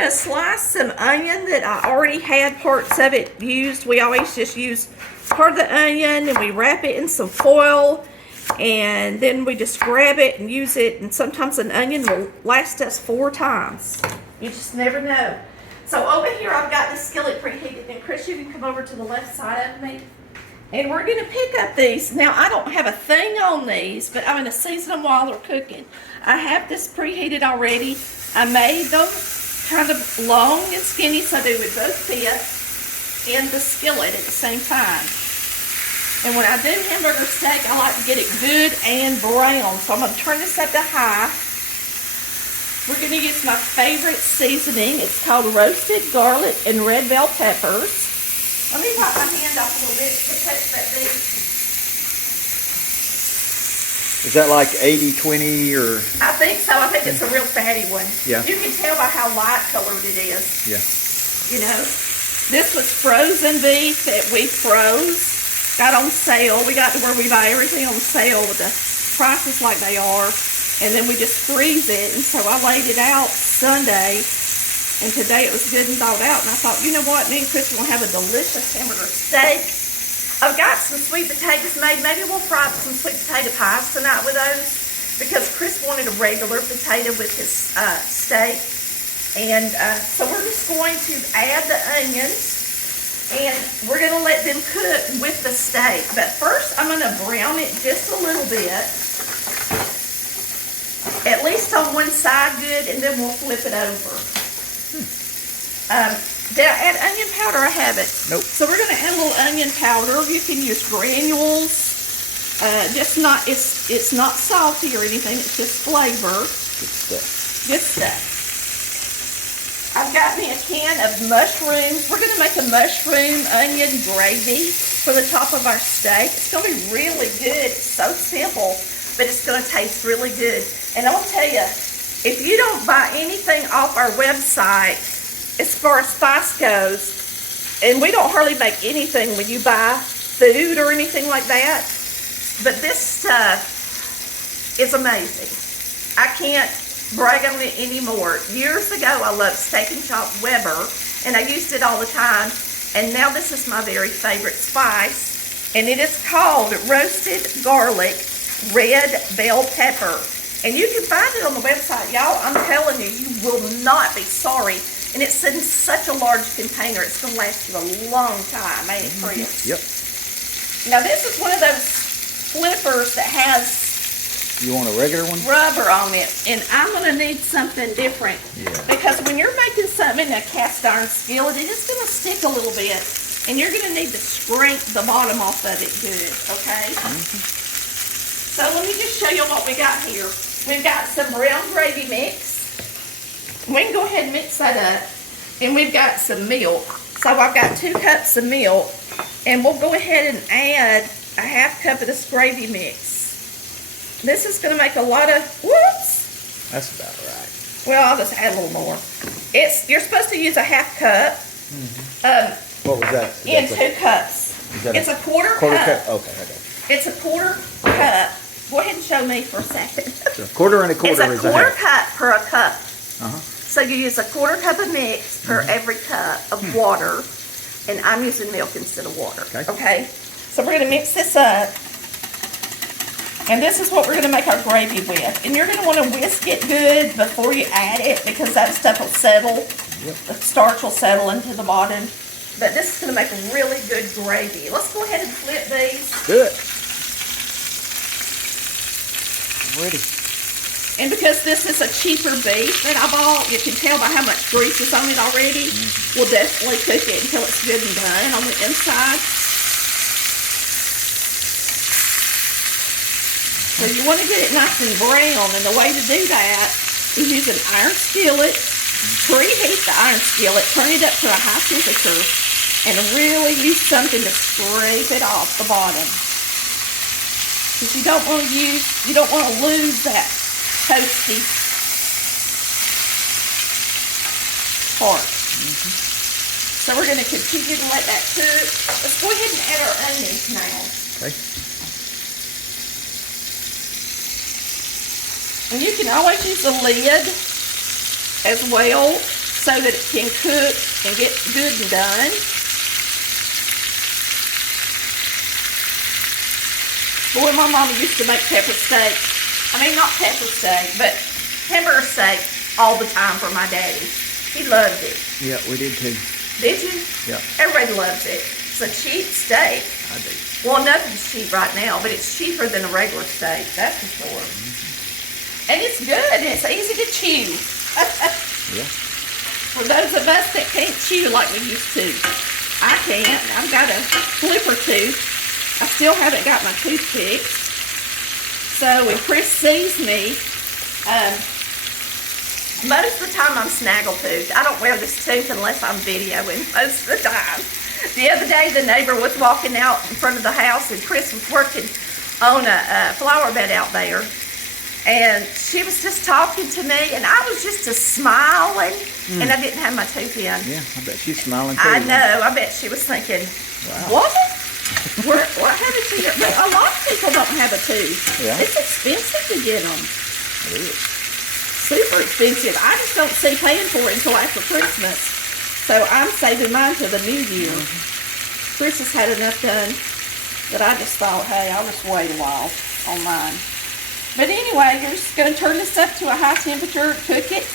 gonna slice some onion that I already had parts of it used. We always just use part of the onion and we wrap it in some foil and then we just grab it and use it, and sometimes an onion will last us 4 times. You just never know. So over here I've got the skillet preheated, and Chris, you can come over to the left side of me. And we're gonna pick up these. Now I don't have a thing on these, but I'm gonna season them while they're cooking. I have this preheated already. I made them kind of long and skinny so they would both fit in the skillet at the same time. And when I do hamburger steak, I like to get it good and brown. So I'm going to turn this up to high. We're going to use my favorite seasoning. It's called roasted garlic and red bell peppers. Let me wipe my hand off a little bit to touch that beef. Is that like 80-20 or? I think so. I think it's a real fatty one. Yeah. You can tell by how light colored it is. Yeah. You know, this was frozen beef that we froze. Got on sale. We got to where we buy everything on sale with the prices like they are, and then we just freeze it. And so I laid it out Sunday, and today it was good and thawed out. And I thought, you know what, me and Chris will have a delicious hamburger steak. I've got some sweet potatoes made. Maybe we'll fry some sweet potato pies tonight with those, because Chris wanted a regular potato with his steak. And so we're just going to add the onions. And we're going to let them cook with the steak. But first, I'm going to brown it just a little bit. At least on one side good, and then we'll flip it over. Did I add onion powder? I haven't. Nope. So we're going to add a little onion powder. You can use granules. Just not, it's not salty or anything. It's just flavor. Good stuff. Good stuff. I've got me a can of mushrooms. We're going to make a mushroom onion gravy for the top of our steak. It's going to be really good. It's so simple, but it's going to taste really good. And I'll tell you, if you don't buy anything off our website, as far as spice goes, and we don't hardly make anything when you buy food or anything like that, but this stuff is amazing. I can't brag on it anymore. Years ago, I loved Steak and Shop Weber, and I used it all the time, and now this is my very favorite spice, and it is called roasted garlic red bell pepper. And you can find it on the website, y'all. I'm telling you, you will not be sorry. And it's in such a large container, it's going to last you a long time, ain't it, Chris? Yep. Now, this is one of those flippers that has, you want a regular one? Rubber on it, and I'm going to need something different. Yeah. Because when you're making something in a cast iron skillet, it is going to stick a little bit, and you're going to need to scrape the bottom off of it good, okay? So let me just show you what we got here. We've got some brown gravy mix. We can go ahead and mix that up, and we've got some milk. So I've got 2 cups of milk, and we'll go ahead and add a ½ cup of this gravy mix. This is going to make a lot of, whoops. That's about right. Well, I'll just add a little more. You're supposed to use a ½ cup. What was that? In 2 cups. It's a quarter cup. Okay, I got it. It's a quarter cup. Go ahead and show me for a second. So a quarter and a quarter it's a quarter cup per a cup. Uh-huh. So you use a quarter cup of mix per every cup of water, and I'm using milk instead of water. Okay? So we're going to mix this up. And this is what we're going to make our gravy with. And you're going to want to whisk it good before you add it, because that stuff will settle. Yep. The starch will settle into the bottom. But this is going to make a really good gravy. Let's go ahead and flip these. Do it. I'm ready. And because this is a cheaper beef that I bought, you can tell by how much grease is on it already. We'll definitely cook it until it's good and done on the inside. So you want to get it nice and brown, and the way to do that is use an iron skillet, preheat the iron skillet, turn it up to a high temperature, and really use something to scrape it off the bottom. Because you don't want to lose that toasty part. So we're going to continue to let that cook. Let's go ahead and add our onions now. Okay. And you can always use a lid as well. so that it can cook and get good and done. Boy, my mama used to make pepper steak. I mean, not pepper steak, but hamburger steak all the time for my daddy. He loved it. Yeah, we did too. Did you? Yeah. Everybody loves it. It's a cheap steak. I do. Well, nothing's cheap right now, but it's cheaper than a regular steak, that's for sure. And it's good, and it's easy to chew. Yeah. For those of us that can't chew like we used to. I can't. I've got a flipper tooth. I still haven't got my toothpick. So when Chris sees me, most of the time I'm snaggletooth. I don't wear this tooth unless I'm videoing most of the time. The other day the neighbor was walking out in front of the house and Chris was working on a flower bed out there. And she was just talking to me and I was just smiling and I didn't have my tooth in. Yeah, I bet she's smiling too. I know. I bet she was thinking, wow. What? What happened to you? But a lot of people don't have a tooth. Yeah. It's expensive to get them. It is. Super expensive. I just don't see paying for it until after Christmas. So I'm saving mine to the new year. Chris has had enough done that I just thought, hey, I'll just wait a while on mine. But anyway, you're just going to turn this up to a high temperature, cook it.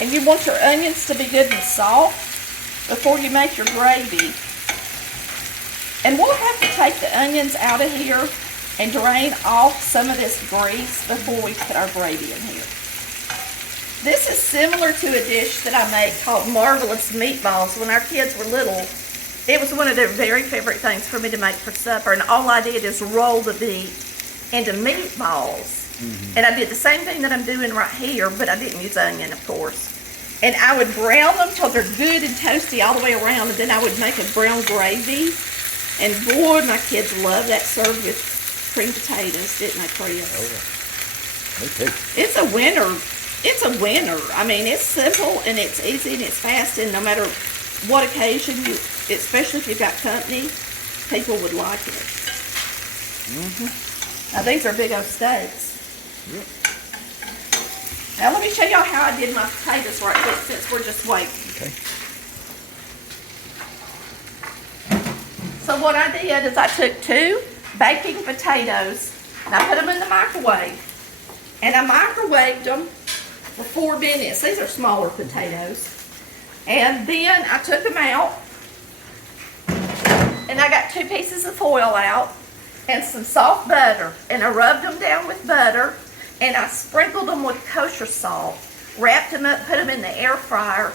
And you want your onions to be good and soft before you make your gravy. And we'll have to take the onions out of here and drain off some of this grease before we put our gravy in here. This is similar to a dish that I make called Marvelous Meatballs. When our kids were little, it was one of their very favorite things for me to make for supper. And all I did is roll the meat into meatballs. And I did the same thing that I'm doing right here, but I didn't use onion, of course. And I would brown them till they're good and toasty all the way around, and then I would make a brown gravy. And boy, my kids love that served with cream potatoes, didn't they, Chris? Oh, yeah. Me too. It's a winner. It's a winner. I mean, it's simple and it's easy and it's fast, and no matter what occasion, especially if you've got company, people would like it. Now these are big old steaks. Yep. Now let me show y'all how I did my potatoes right quick since we're just waiting. Okay. So what I did is I took 2 baking potatoes and I put them in the microwave. And I microwaved them for 4 minutes. These are smaller potatoes. And then I took them out and I got 2 pieces of foil out and some soft butter. And I rubbed them down with butter and I sprinkled them with kosher salt. Wrapped them up, put them in the air fryer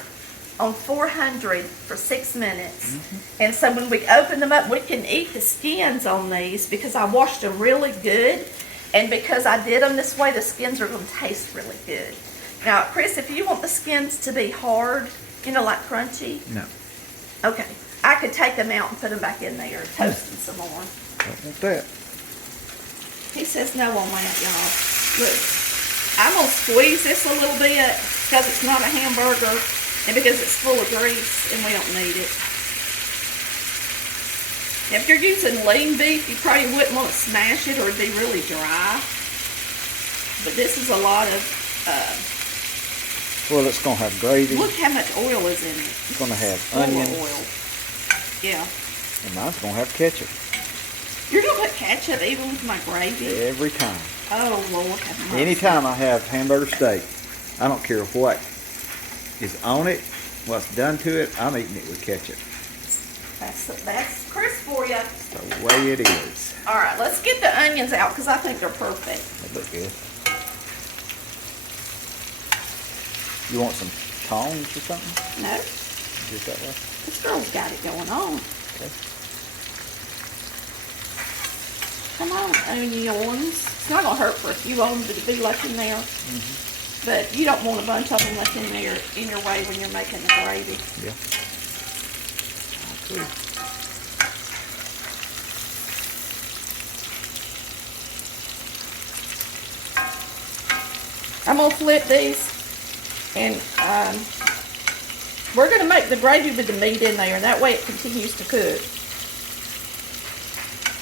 on 400 for 6 minutes. And so when we open them up, we can eat the skins on these because I washed them really good. And because I did them this way, the skins are going to taste really good. Now, Chris, if you want the skins to be hard, you know, like crunchy. No. Okay. I could take them out and put them back in there and toast them some more. Don't want that. He says no on that, y'all. Look, I'm going to squeeze this a little bit because it's not a hamburger and because it's full of grease and we don't need it. If you're using lean beef, you probably wouldn't want to smash it or it'd be really dry. But this is a lot of, Well, it's going to have gravy. look how much oil is in it. It's going to have Full of onions. oil. Yeah. And mine's going to have ketchup. You're going to put ketchup even with my gravy? Every time. Oh, Lord. Have mercy. Anytime I have hamburger steak, I don't care what is on it, what's done to it, I'm eating it with ketchup. That's Chris for you. That's the way it is. All right, let's get the onions out because I think they're perfect. That look good. You want some tongs or something? No, Just that way? this girl's got it going on. Okay. Come on, onions. It's not going to hurt for a few of them to be left in there. But you don't want a bunch of them left in there in your way when you're making the gravy. Yeah. Okay. I'm going to flip these and we're going to make the gravy with the meat in there and that way it continues to cook.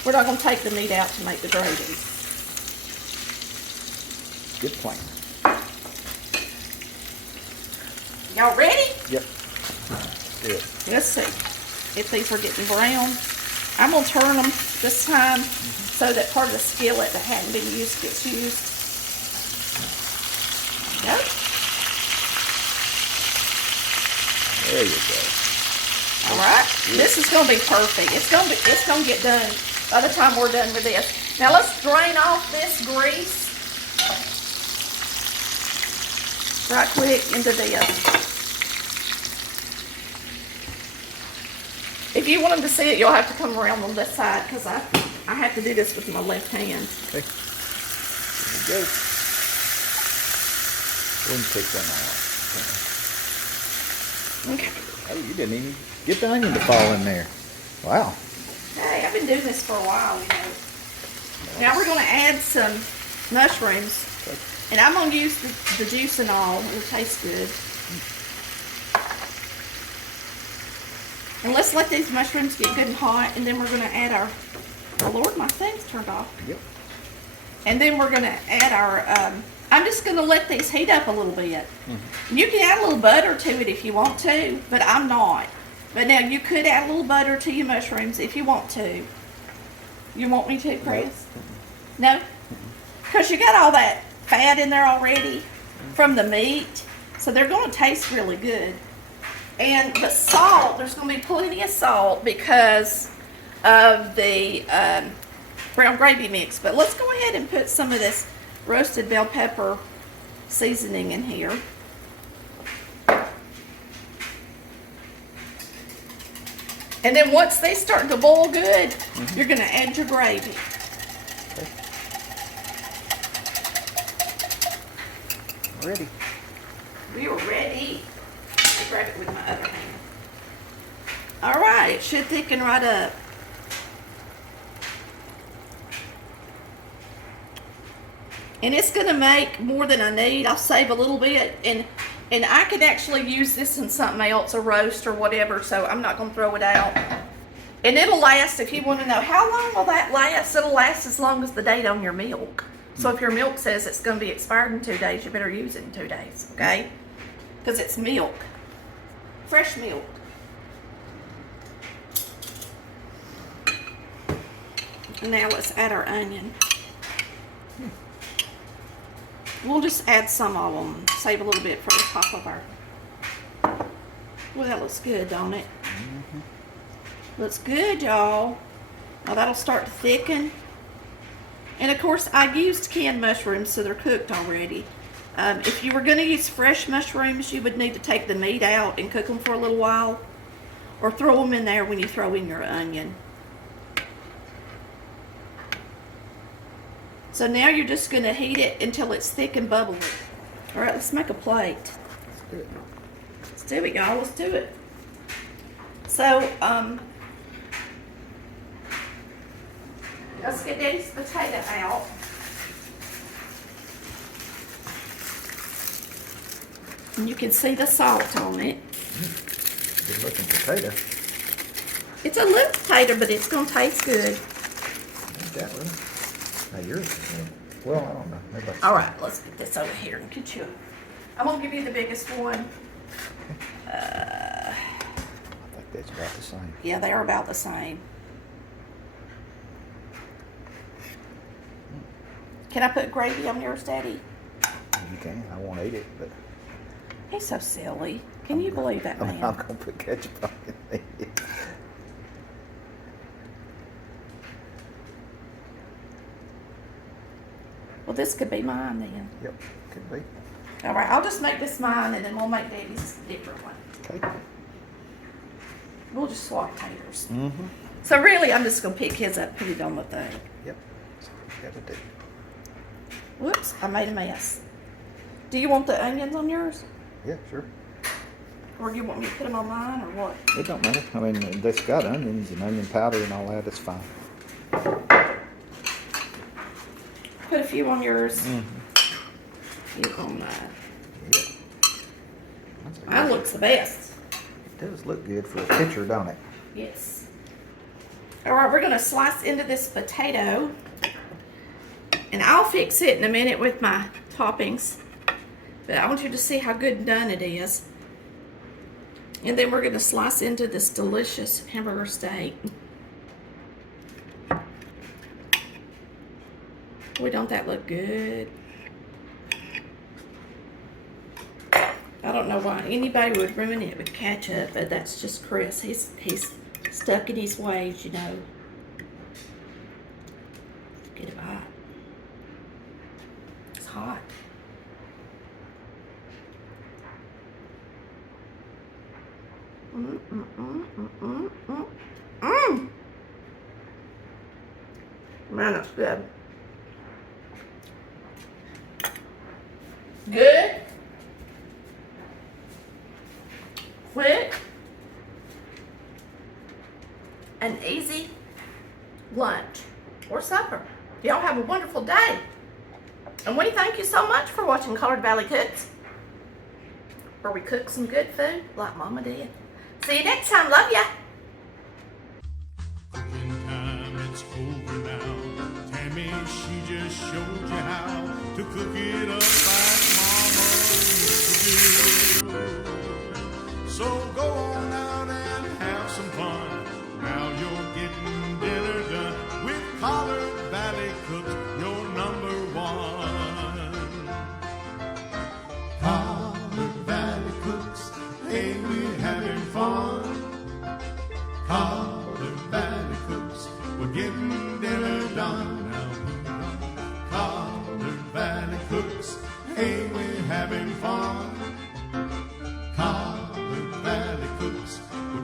We're not going to take the meat out to make the gravy. Good plan. Y'all ready? Yep. Good. Let's see if these are getting brown. I'm gonna turn them this time so that part of the skillet that hadn't been used gets used. Yep. There you go. All right. This is gonna be perfect. It's gonna get done by the time we're done with this. Now let's drain off this grease right quick into this. If you want them to see it, you'll have to come around on this side because I have to do this with my left hand. Okay. There we go. Go and take one out. Okay. Oh, you didn't even get the onion to fall in there. Wow. Hey, I've been doing this for a while, you know. Now we're going to add some mushrooms. Okay. And I'm going to use the juice and all. It'll taste good. And let's let these mushrooms get good and hot, and then we're going to add our, oh Lord, my thing's turned off. Yep. And then we're going to add our, I'm just going to let these heat up a little bit. You can add a little butter to it if you want to, but I'm not. But now you could add a little butter to your mushrooms if you want to. You want me to, Chris? No? Because you got all that fat in there already from the meat, so they're going to taste really good. And the salt, there's going to be plenty of salt because of the brown gravy mix. But let's go ahead and put some of this roasted bell pepper seasoning in here. And then once they start to boil good, you're going to add your gravy. Okay. Ready. We are ready. I'll grab it with my other hand. All right, it should thicken right up. And it's going to make more than I need. I'll save a little bit, and I could actually use this in something else, a roast or whatever, so I'm not going to throw it out. And it'll last, if you want to know, how long will that last? It'll last as long as the date on your milk. So if your milk says it's going to be expired in 2 days, you better use it in 2 days, okay? Because it's milk. Fresh milk. And now let's add our onion. We'll just add some of them. Save a little bit for the top of our... Well, that looks good, don't it? Looks good, y'all. Now that'll start to thicken. And of course, I used canned mushrooms, so they're cooked already. If you were going to use fresh mushrooms, you would need to take the meat out and cook them for a little while. Or throw them in there when you throw in your onion. So now you're just going to heat it until it's thick and bubbly. All right, let's make a plate. Let's do it. Let's do it, y'all. Let's do it. So, let's get Daddy's potato out. And you can see the salt on it. Good looking potato. It's a little potato, but it's going to taste good. Ain't that really? Now yours is good. Well, I don't know. Maybe All right, let's get this over here and get you. I'm going to give you the biggest one. I think that's about the same. Yeah, they are about the same. Can I put gravy on yours, Daddy? You can. I won't eat it, but He's so silly. Can you believe that man? I'm gonna put ketchup on it. Well, this could be mine then. Yep, could be. All right, I'll just make this mine, and then we'll make Daddy's a different one. Okay. We'll just swap taters. Mm-hmm. So really, I'm just gonna pick his up, put it on the thing. Yep. That's what you gotta do. Whoops, I made a mess. Do you want the onions on yours? Yeah, sure. Or do you want me to put them on mine, or what? It don't matter. I mean, that's got onions and onion powder and all that. It's fine. Put a few on yours. Mm-hmm. Few on mine. Yeah. Mine looks the best. It does look good for a picture, don't it? Yes. All right, we're gonna slice into this potato. And I'll fix it in a minute with my toppings. But I want you to see how good and done it is. And then we're going to slice into this delicious hamburger steak. Boy, don't that look good? I don't know why anybody would ruin it with ketchup, but that's just Chris. He's stuck in his ways, you know. Get it hot. It's hot. Man, that's good. Good. Quick. An easy lunch or supper. Y'all have a wonderful day. And we thank you so much for watching Colored Valley Cooks, where we cook some good food like Mama did. See you next time. Love ya. Cooking time, it's over now. Tammy, she just showed you how to cook it up like Mama used to do. So go on out and have some fun. Now you're getting dinner done with Colored Valley Cooks, your number one. Colored Valley Cooks, ain't we having fun? Colored Valley Cooks, we're getting dinner done.